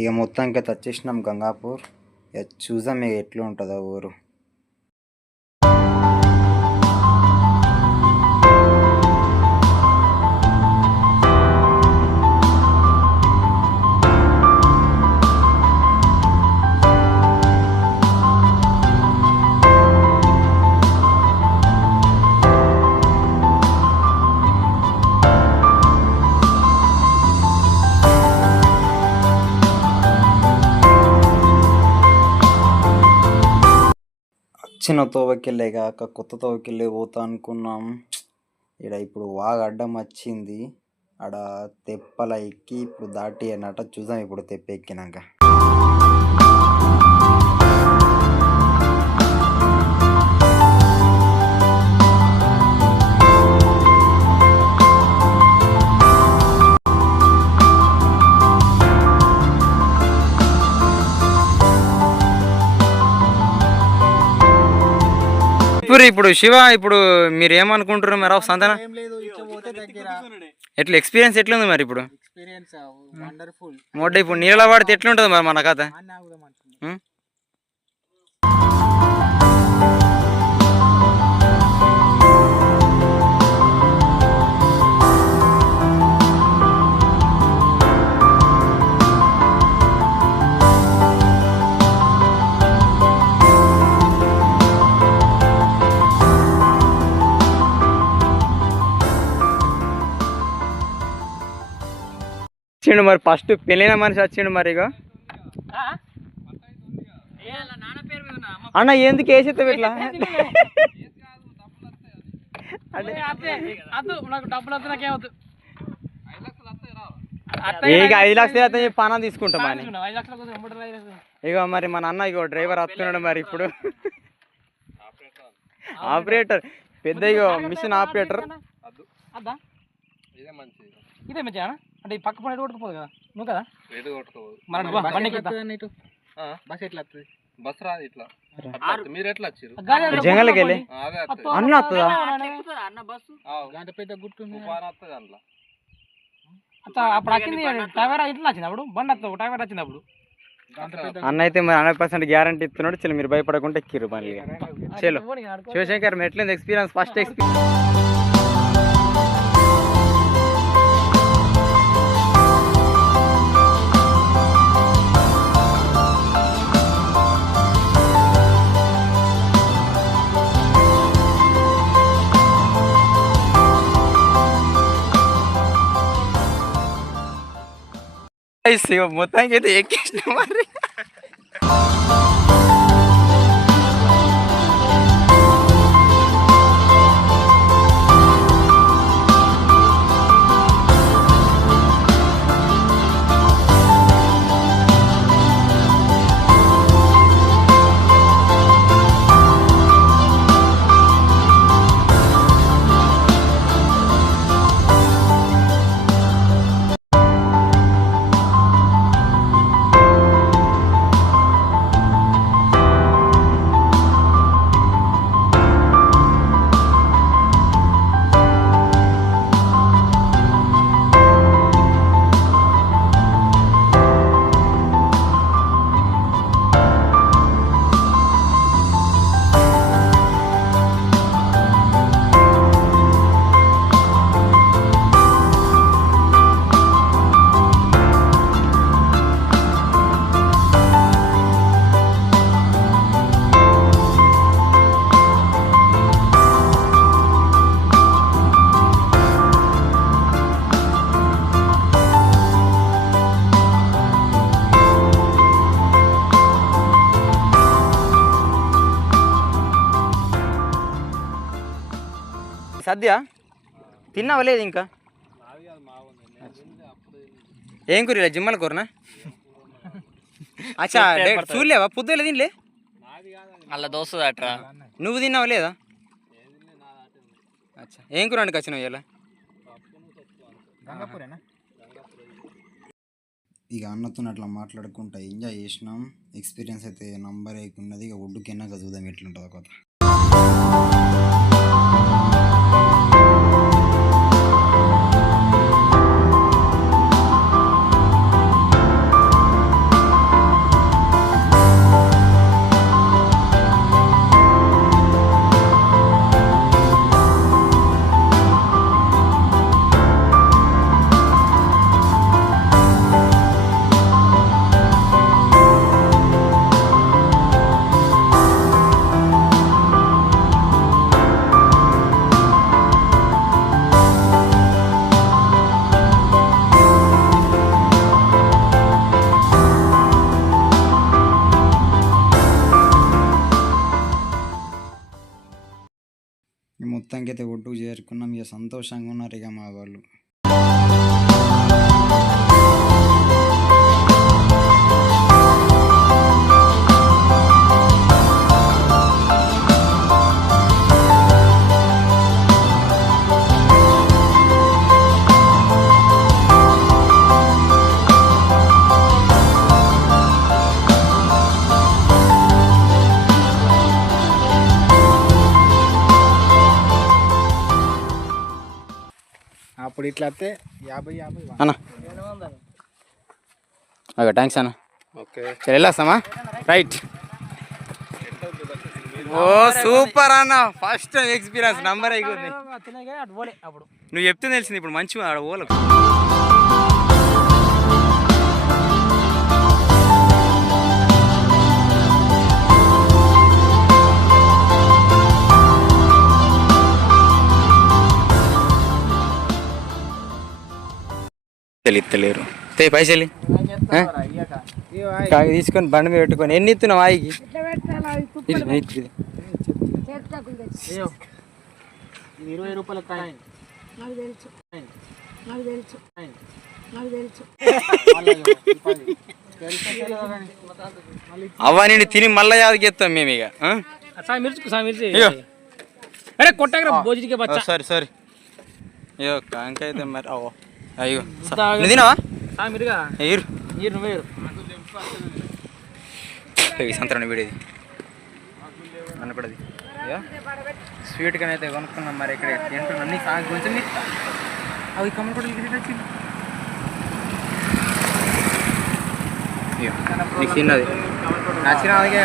ఇక మొత్తానికి వచ్చేసినాం గంగాపూర్. ఇక చూసాం ఇక ఎట్లా ఉంటుందో ఊరు. చిన్న తోవకెళ్ళే కాక కొత్త తోవకెళ్ళే పోతా అనుకున్నాం. ఇక్కడ ఇప్పుడు వాగ అడ్డం వచ్చింది. ఆడ తెప్పల ఎక్కి ఇప్పుడు దాటి అన్నట్టు చూద్దాం. ఇప్పుడు తెప్ప ఎక్కినాక ఇప్పుడు శివ, ఇప్పుడు మీరు ఏమనుకుంటారు మరి సంతన ఎట్లా ఎక్స్పీరియన్స్ ఎట్లుంది మరి? ఇప్పుడు మొట్ట ఇప్పుడు నీళ్ళ వాడితే ఎట్లుంటుంది మరి మన కథ? వచ్చిండు మరి ఫస్ట్ పెళ్ళైన మనిషి వచ్చిండు మరి. ఇక అన్న ఎందుకు వేసేస్తావు ఇట్లా? ఇక 5 లక్షలు అయితే పానం తీసుకుంటాం అని. ఇక మరి మన అన్న ఇగో డ్రైవర్ వస్తున్నాడు మరి. ఇప్పుడు ఆపరేటర్ పెద్ద ఇగో మిషన్ ఆపరేటర్. ఇదే మంచిగా అంటే పక్క పని కొట్టుకుపోదు కదా నువ్వు కదా బస్ ఎట్లా వస్తుంది? బస్ రాదు ఇట్లా. మీరు ఎట్లా వచ్చారు? జంగల్కి వెళ్ళి అన్న వస్తుందా? గంట పెద్ద గుర్తు అప్పుడు వచ్చింది టైవర్ ఇట్లా వచ్చింది. అప్పుడు బండి వస్తుంది టైవర్ వచ్చింది అప్పుడు. అన్న అయితే మరి 100% గ్యారంటీ ఇస్తున్నాడు. చలో మీరు భయపడకుండా ఎక్కిరు మళ్ళీ. చలో శివశంకర్ మీరు ఎట్లయింది ఎక్స్పీరియన్స్? ఫస్ట్ ఎక్స్పీరియన్స్ మొత్తానికి అయితే ఎక్కేసిన మరి. సద్య తిన్నావా లేదు ఇంకా? ఏం కూర? జిమ్మల కూరనా? అచ్చా చూడలేవా? పొద్దులే తినలే? అలా దోస్తుంది అట్రా. నువ్వు తిన్నావా లేదా? అచ్చా ఏం కూర వండుకు వచ్చినావు ఇలా? ఇక అన్నతో అట్లా మాట్లాడుకుంటా ఎంజాయ్ చేసినాం. ఎక్స్పీరియన్స్ అయితే నంబర్ ఉన్నది. ఇక ఒడ్డుకెన్నాక చూద్దాం ఎట్లుంటుందో కొత్త. అయితే ఒడ్డుకు చేరుకున్నాం. ఇక సంతోషంగా ఉన్నారు ఇక మా వాళ్ళు. అప్పుడు ఇట్లా వస్తే 50 అన్న ఓకే థ్యాంక్స్ అన్న. ఓకే సరే వెళ్ళొస్తామా? రైట్. ఓ సూపర్ అన్న, ఫస్ట్ టైం ఎక్స్పీరియన్స్ నంబర్ అయిపోయింది. నువ్వు చెప్తే తెలిసింది ఇప్పుడు మంచిగా ఆడ ఓలకు. తెలియలేరు పైసలు తీసుకొని బండి మీద పెట్టుకొని ఎన్ని ఇస్తున్నావు ఆయికి? అవ్వ నేను తిని మళ్ళా యాదకి ఎత్తాం మేము ఇక. సరే సరే అయ్యో కాంకాయ అయితే మరి అవో అయ్యో తినవా సంతరం వీడేది అనపడది. స్వీట్ కానీ అయితే కొనుక్కున్నాం. మరి ఇక్కడ తింటున్నా అన్ని కొంచెం అవి కమ్మలు కూడా వచ్చింది. నీకు తిన్నది నచ్చిన అదిగే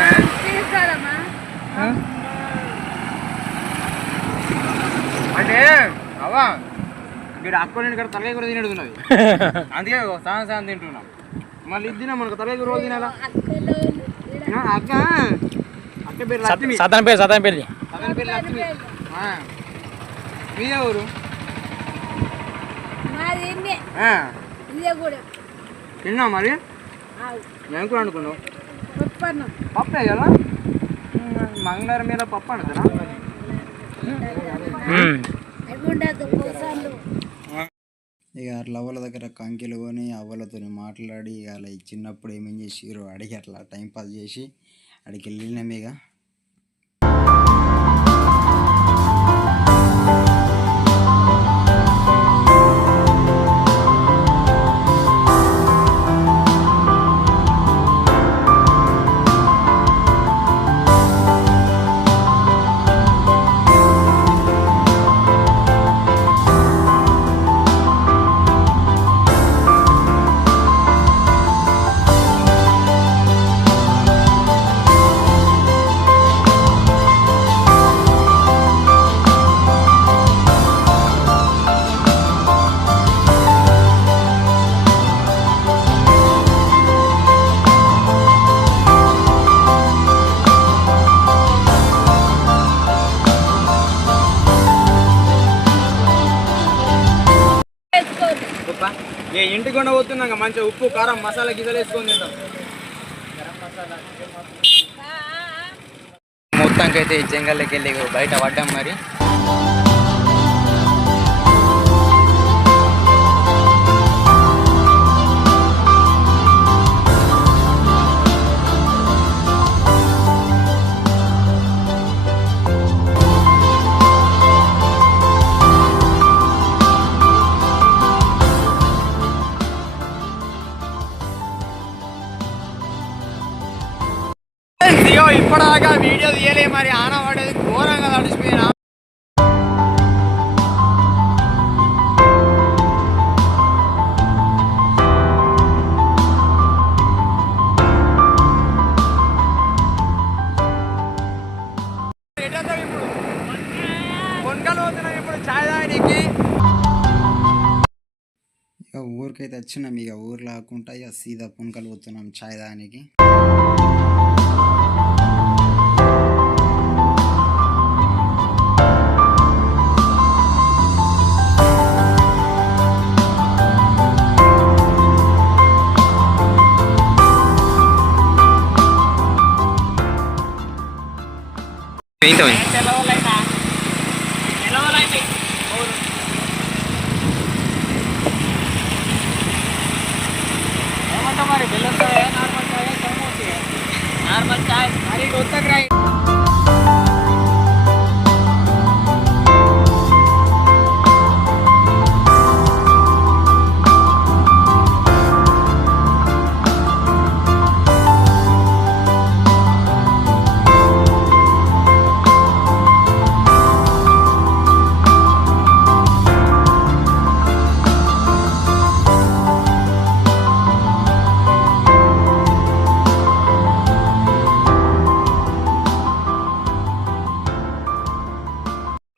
అంటే అవా వీడు అక్కడ నేను ఇక్కడ తలకాయ కూర తినడుతున్నది. అందుకే సాయం సాయం తింటున్నాం. మళ్ళీ ఇది తినా మనకు తలకాయ కూర రోజు తినాలా? అక్క అక్క పేరు లక్ష్మి. సతన పేరు లక్ష్మి. మీదే ఊరు? తిన్నా మరి ఏం కూడా అనుకున్నావు? పప్పే కదా మంగళవారం మీద పప్పు అంటారా? ఇక లవ్వల దగ్గర కంకెలు కొని అవ్వలతో మాట్లాడి ఇక అలా చిన్నప్పుడు ఏమేం చేసిరో అడిగి అట్లా టైంపాస్ చేసి అడిగి వెళ్ళినాం ఇక. ఇంటి కొండ పోతున్నాక మంచిగా ఉప్పు కారం మసాలా గిజలు వేసుకొని తింటాం. మొత్తానికైతే ఈ జంగల్లోకి వెళ్ళి బయట పడ్డాం. మరి ఇప్పటిదాకా వీడియో తీయలే. మరి ఆన పడేది ఘోరంగా తడిచిపోయినా. ఇప్పుడు కొనకలు పోతున్నాం ఇప్పుడు ఛాయ్ తాగడానికి. ఇక ఊరికైతే వచ్చినాం. ఇక ఊర్లో ఆకుండా ఇక సీదా పునకలు పోతున్నాం ఛాయ్ తాగడానికి. ఏమంటా మరి బెల్లం చాయ్ నార్మల్ చాయ్ సమోసా నార్మల్ చాయ్ మరి కొత్తగా రాయి.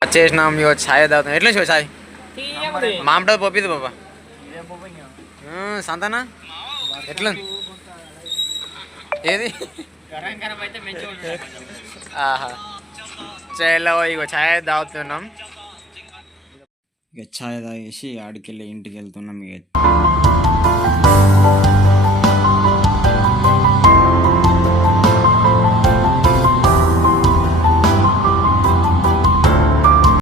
వచ్చేసినాం ఇక ఛాయ్ తాగుతాం. ఎట్లా చూడు ఛాయ్ మామిడి పోపిది బాబా సంతానా ఎట్లా ఏది ఆహా చలో ఇగో ఛాయ్ తాగుతున్నాం. ఇక ఛాయ్ తాగేసి ఆడికెళ్ళి ఇంటికి వెళ్తున్నాం ఇక.